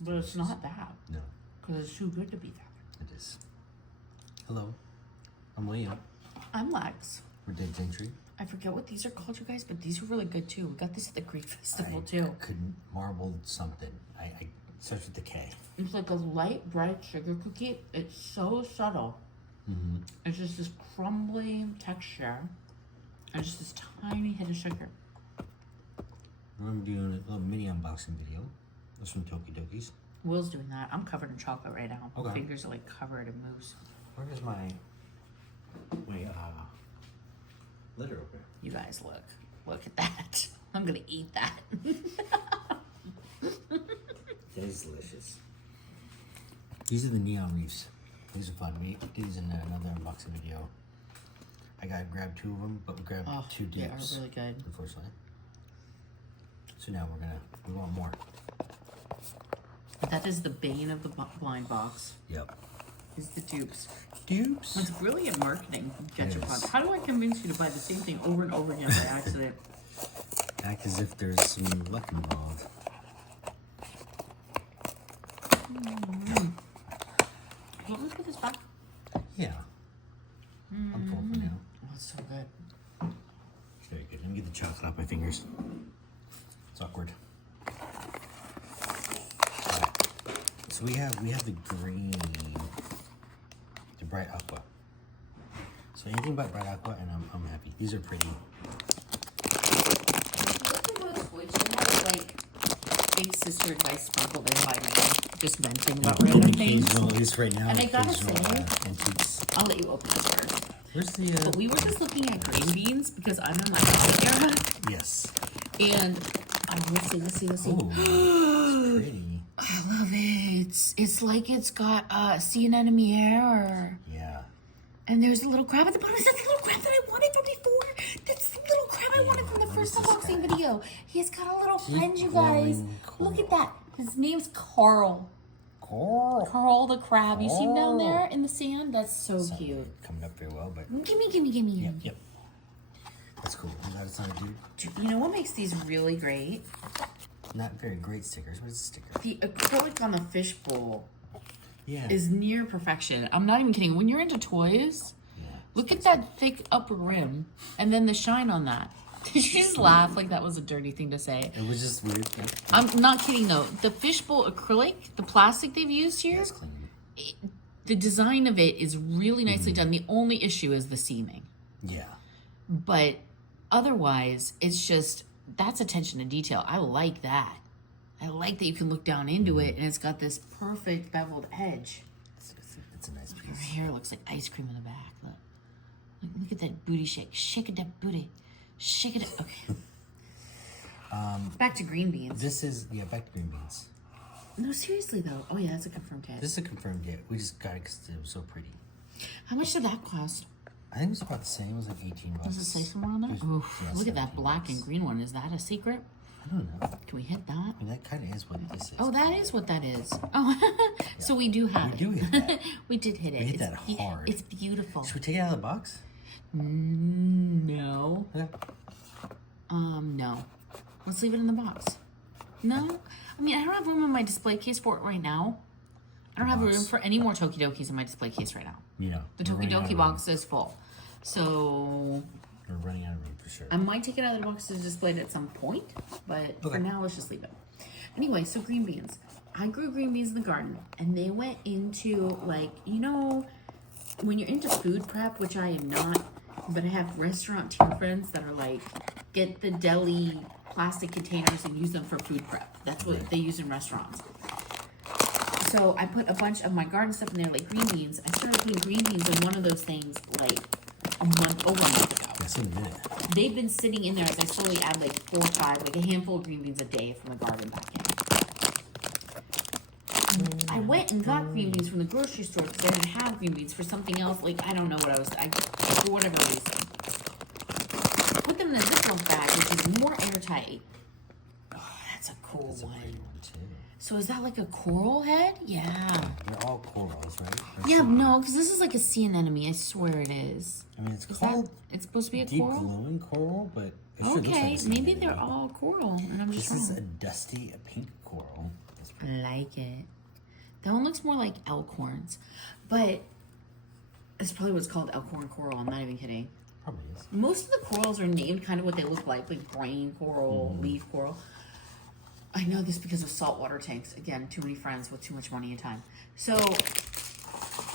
But it's not that. No. Because it's too good to be that. It is. Hello. I'm William. I'm Lex. We're Dead Gentry. I forget what these are called, you guys, but these are really good too. We got this at the Greek Festival too. Couldn't marble something. I starts with the K. It's like a light, bright sugar cookie. It's so subtle. Mm-hmm. It's just this crumbly texture. And just this tiny hit of sugar. We're going to be doing a little mini unboxing video. This from Toki. Will's doing that. I'm covered in chocolate right now. Okay. My fingers are like covered in mousse. Where's my litter over there? You guys look. Look at that. I'm going to eat that. That is delicious. These are the neon reefs. These are fun. We did these in another unboxing video. I grabbed 2 of them, but we grabbed 2 dupes. They are really good. Unfortunately. So now we want more. That is the bane of the blind box. Yep. Is the dupes. Dupes? It's brilliant marketing. Get your It is. product. How do I convince you to buy the same thing over and over again by accident? Act as if there's some luck involved. You want me to put this back? Yeah. I'm full for now. Oh, it's so good. It's very good. Let me get the chocolate off my fingers. It's awkward. Alright. So we have the green, the bright aqua. So anything but bright aqua, and I'm happy. These are pretty. Like big sister advice sprinkled in by me, just venting about random things. Occasional, at least right now. And I gotta occasional, say, antiques. I'll let you open this first. Where's the? But we were just looking at green beans because I'm in my comic era, Yes. and I will see. Oh, it's pretty. I love it. It's like it's got sea anemone hair. Yeah. And there's a little crab at the bottom. Is that the little crab that I wanted from before? That's the little crab I wanted from the first unboxing video. He's got a little friend, you guys. Look at that. His name's Carl. Carl the crab. You see him down there in the sand? That's so cute. Coming up very well, but. Gimme. Yep. That's cool. I'm glad it's not a dude. You know what makes these really great? Not very great stickers. What is a sticker? The acrylic on the fishbowl Yeah. is near perfection. I'm not even kidding. When you're into toys, look at that thick upper rim and then the shine on that. Did you just laugh like that was a dirty thing to say? It was just weird. I'm not kidding though. The fishbowl acrylic, the plastic they've used here, That's clean. the design of it is really nicely done. The only issue is the seaming. Yeah. But otherwise, it's just, that's attention to detail. I like that. I like that you can look down into it and it's got this perfect beveled edge. It's a nice Her piece. hair looks like ice cream in the back. Look at that booty shake. Shake it, that booty. Shake it. Okay. Back to green beans. This is, back to green beans. No, seriously though. Oh yeah, that's a confirmed hit. This is a confirmed hit. We just got it because it was so pretty. How much did that cost? I think it was about the same. It was like 18 bucks. Does it say somewhere on there? Oof, look at that black and green one. Is that a secret? I don't know. Can we hit that? I mean, that kind of is what this is. Oh, that is what that is. Oh, so we do have We do hit that. We did hit it. We hit that hard. It's beautiful. Should we take it out of the box? No. Yeah. No. Let's leave it in the box. No? I mean, I don't have room in my display case for it right now. I don't have room for any more Toki Dokis in my display case right now. Yeah. The Toki Doki box is full. So We're running out of room for sure. I might take it out of the box to display it at some point, but for now, let's just leave it. Anyway, so green beans. I grew green beans in the garden, and they went into, like, you know, when you're into food prep, which I am not, but I have restaurateur friends that are like, get the deli plastic containers and use them for food prep. That's what they use in restaurants. So I put a bunch of my garden stuff in there, like green beans. I started putting green beans in one of those things like over a month ago. It's in a minute. They've been sitting in there as I slowly add like 4 or 5, like a handful of green beans a day from the garden back in. I went and got green beans from the grocery store because I didn't have green beans for something else. Like, I don't know what for whatever reason. Put them in a Ziploc bag, which is more airtight. Oh, that's a cool That's a one. pretty one too. So is that like a coral head? Yeah. They're all corals, right? Yeah, no, because this is like a sea anemone. I swear it is. I mean, it's Is called it's supposed to be a deep coral? glowing coral, but It sure looks like Okay, the same maybe video. they're all coral, and I'm just This is wrong. a dusty pink coral. I like it. That one looks more like elkhorns, but it's probably what's called elkhorn coral. I'm not even kidding. Probably is. Most of the corals are named kind of what they look like brain coral, leaf coral. I know this because of saltwater tanks. Again, too many friends with too much money and time. So,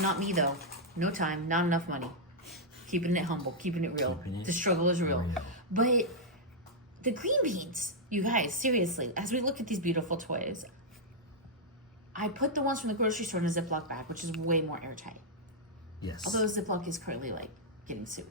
not me though. No time, not enough money. Keeping it humble, keeping it real. The struggle is real. But the green beans, you guys, seriously, as we look at these beautiful toys, I put the ones from the grocery store in a Ziploc bag, which is way more airtight. Yes. Although Ziploc is currently getting sued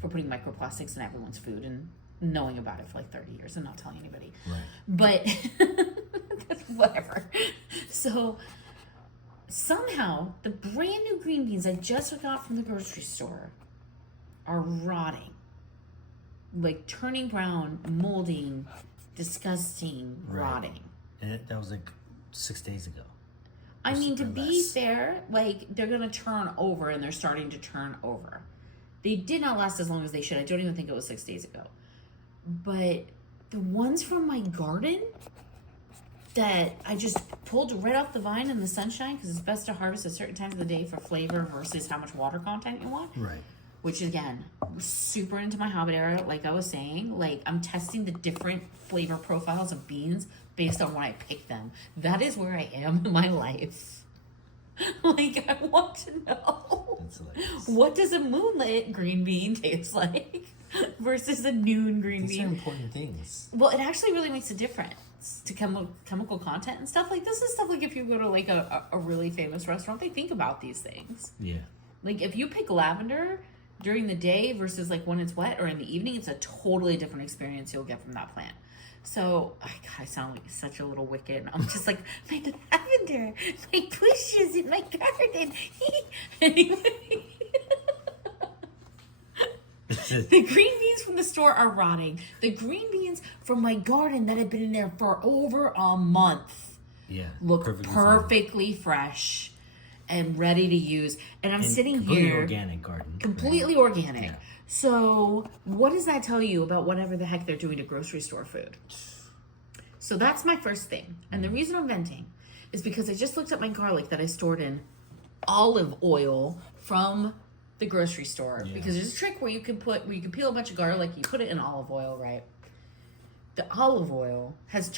for putting microplastics in everyone's food and knowing about it for 30 years and not telling anybody. Right. But that's whatever. So somehow the brand new green beans I just got from the grocery store are rotting. Turning brown, molding, disgusting, rotting. And that was 6 days ago. I mean, to be fair, they're going to turn over, and they're starting to turn over. They did not last as long as they should. I don't even think it was 6 days ago. But the ones from my garden that I just pulled right off the vine in the sunshine, because it's best to harvest at certain times of the day for flavor versus how much water content you want. Right. Which, again, super into my Hobbit era, like I was saying. I'm testing the different flavor profiles of beans based on when I pick them. That is where I am in my life. I want to know, what does a moonlit green bean taste like versus a noon green bean? These are important things. Well, it actually really makes a difference to chemical content and stuff. This is stuff if you go to a really famous restaurant, they think about these things. Yeah. If you pick lavender during the day versus when it's wet or in the evening, it's a totally different experience you'll get from that plant. So, God, I sound like such a little wicked. I'm just my lavender, my bushes in my garden. Anyway. The green beans from the store are rotting. The green beans from my garden that have been in there for over a month look perfectly fresh and ready to use. And I'm sitting completely here. Organic garden. Completely organic. Yeah. So what does that tell you about whatever the heck they're doing to grocery store food? So that's my first thing. And the reason I'm venting is because I just looked at my garlic that I stored in olive oil from the grocery store. Yeah. Because there's a trick where you can peel a bunch of garlic, you put it in olive oil, right? The olive oil has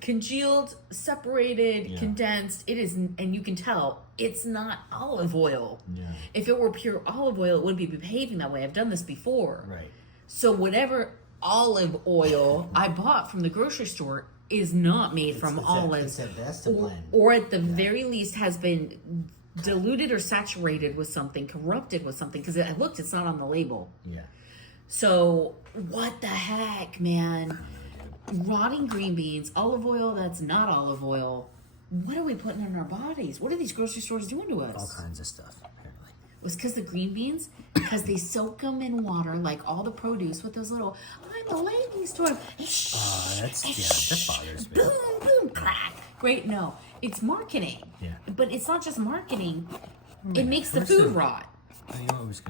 congealed, separated, condensed. It is, and you can tell it's not olive oil. Yeah. If it were pure olive oil, it wouldn't be behaving that way. I've done this before. Right. So whatever olive oil I bought from the grocery store is not made from olives. Or at the very least has been diluted or saturated with something, corrupted with something. Because I looked, it's not on the label. Yeah. So what the heck, man? Rotting green beans, olive oil that's not olive oil. What are we putting in our bodies? What are these grocery stores doing to us? All kinds of stuff, apparently. It was because the green beans, because they soak them in water like all the produce with those little, I'm a lady store. That bothers me. Boom, boom, crack. Great, no. It's marketing. Yeah. But it's not just marketing. It makes the food rot.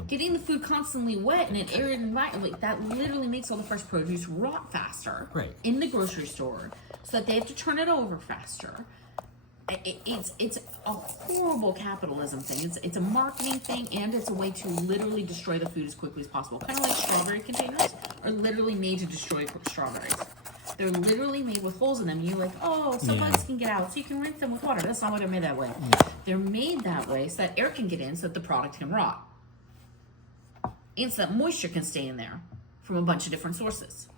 Getting the food constantly wet in an arid environment, that literally makes all the fresh produce rot faster in the grocery store, so that they have to turn it over faster. It's a horrible capitalism thing. It's a marketing thing, and it's a way to literally destroy the food as quickly as possible. Kind of like strawberry containers are literally made to destroy strawberries. They're literally made with holes in them. You're like, some bugs can get out, so you can rinse them with water. That's not why they're made that way. They're made that way so that air can get in, so that the product can rot. And so that moisture can stay in there from a bunch of different sources.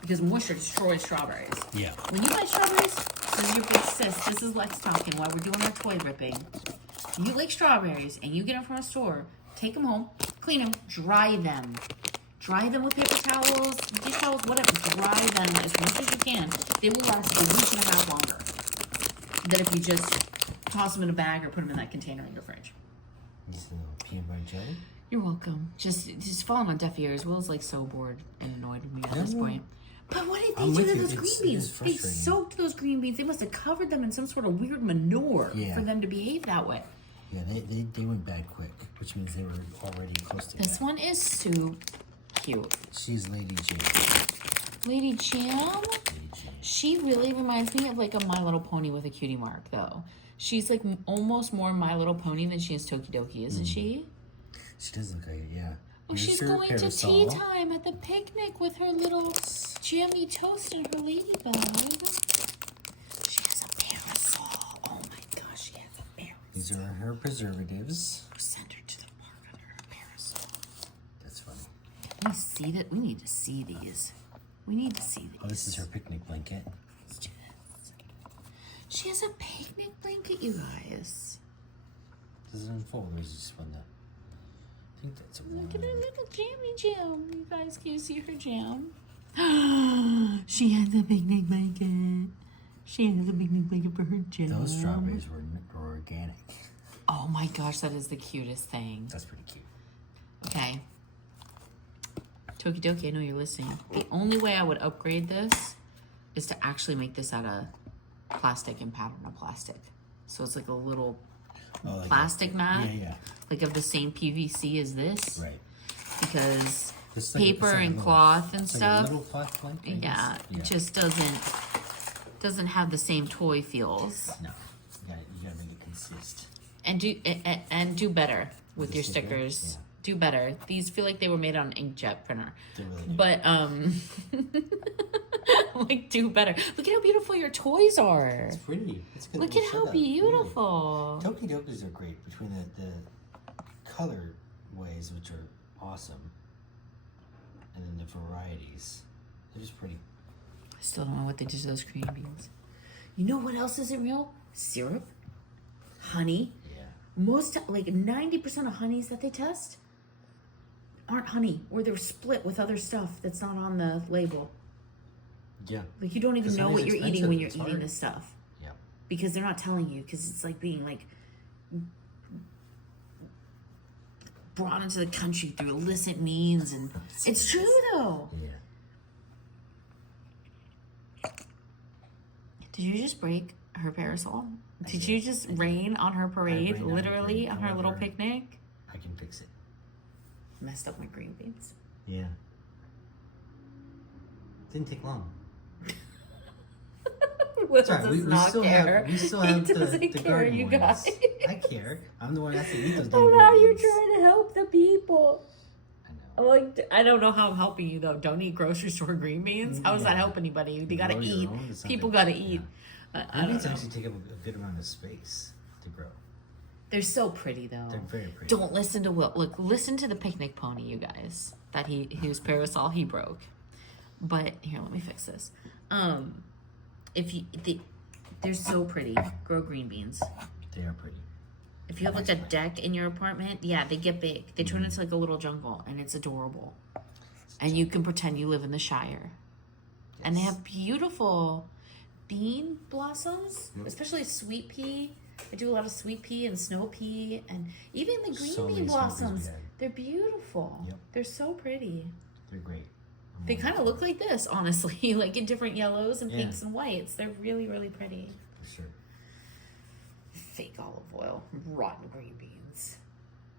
Because moisture destroys strawberries. Yeah. When you buy strawberries, this is your big sis. This is Lex talking while we're doing our toy ripping. You like strawberries and you get them from a store, take them home, clean them, dry them. Dry them with paper towels, dish towels, whatever. Dry them as much as you can. They will last a week and a half longer than if you just toss them in a bag or put them in that container in your fridge. This little peanut butter jelly? You're welcome. Just falling on deaf ears. Will's so bored and annoyed with me at this point. But what did they do to those green beans? They soaked those green beans. They must have covered them in some sort of weird manure for them to behave that way. Yeah, they went bad quick, which means they were already close to This one is soup. cute. She's Lady Jam. Lady Jam? Lady Jam. She really reminds me of like a My Little Pony with a cutie mark, though. She's like almost more My Little Pony than she is Toki Doki, isn't she? She does look like it, yeah. Oh, she's going to tea time at the picnic with her little jammy toast and her ladybug. She has a parasol. Oh my gosh, she has a parasol. These are her preservatives. We're centered to the park under her parasol. That's funny. We see that. We need to see these. We need to see these. Oh, this is her picnic blanket. Let's do this. She has a picnic blanket, you guys. Does it unfold or is it just one that? I think that's a one. Look at her little jammy jam. You guys, can you see her jam? She has a picnic blanket. She has a picnic blanket for her jam. Those strawberries were organic. Oh my gosh, that is the cutest thing. That's pretty cute. Okay. Toki Doki, I know you're listening. The only way I would upgrade this is to actually make this out of plastic and pattern of plastic. So it's like a little like plastic mat. Yeah. Like of the same PVC as this. Right. Because It's paper and little, cloth and it's stuff. Like a little cloth blanket. Yeah, it just doesn't have the same toy feels. No. You gotta make it consist. And do better with your sticker? stickers. Yeah. Do better. These feel like they were made on an inkjet printer. They really do. But like do better. Look at how beautiful your toys are. It's pretty. It's good. Look at how beautiful. Toki Dokis are great between the color ways, which are awesome, and then the varieties. They're just pretty. I still don't know what they did to those green beans. You know what else isn't real? Syrup, honey. Yeah. Most, like 90% of honeys that they test aren't honey, or they're split with other stuff that's not on the label. Yeah. Like you don't even 'Cause know what honey's you're eating expensive. when you're It's eating hard. this stuff. Yeah. Because they're not telling you, because it's like being like brought into the country through illicit means, and it's true though. Yeah. Did you just break her parasol? Did you just rain on her parade, rained on her literally parade. on her little However, picnic? I can fix it. Messed up my green beans. Yeah. Didn't take long. Will Sorry, does we not still care. have we still He have doesn't the care, garden you ones. guys. I care. I'm the one that has to eat those Oh, dang now green you're beans. trying to help the people. I know. I'm like, I don't know how I'm helping you though. Don't eat grocery store green beans. How does that Yeah. help anybody? They You gotta grow your eat. own, it's not People that- gotta eat. Yeah. I Green don't beans know. actually take up a good amount of space to grow. They're so pretty though. They're very pretty. Don't listen to Will. Look, listen to the picnic pony, you guys. That whose parasol he broke. But here, let me fix this. They're so pretty. Grow green beans. They are pretty. If you have like a deck in your apartment, yeah, they get big. They turn into like a little jungle, and it's adorable. And you can pretend you live in the Shire. And they have beautiful bean blossoms, especially sweet pea. I do a lot of sweet pea and snow pea, and even the green So bean many snow peas we blossoms. had. They're beautiful. Yep. They're so pretty. They're great. They kind of look like this, honestly, like in different yellows and Yeah. pinks and whites. They're really, really pretty. For sure. Fake olive oil, rotten green beans.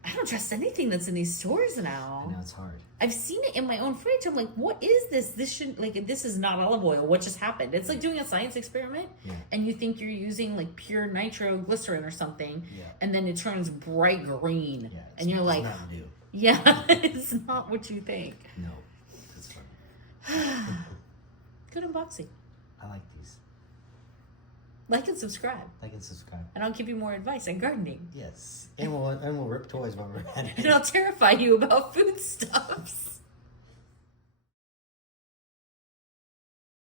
I don't trust anything that's in these stores now. I know it's hard. I've seen it in my own fridge. I'm like, what is this? This shouldn't, like, this is not olive oil. What just happened? It's like doing a science experiment, Yeah. and you think you're using like pure nitroglycerin or something, Yeah. and then it turns bright green, Yeah. and you're like, not new. yeah, it's not what you think. No. That's funny. Good unboxing. I like these. Like and subscribe, Like and subscribe. and I'll give you more advice on gardening. Yes. And we'll rip toys while we're at And it. I'll terrify you about food stuff.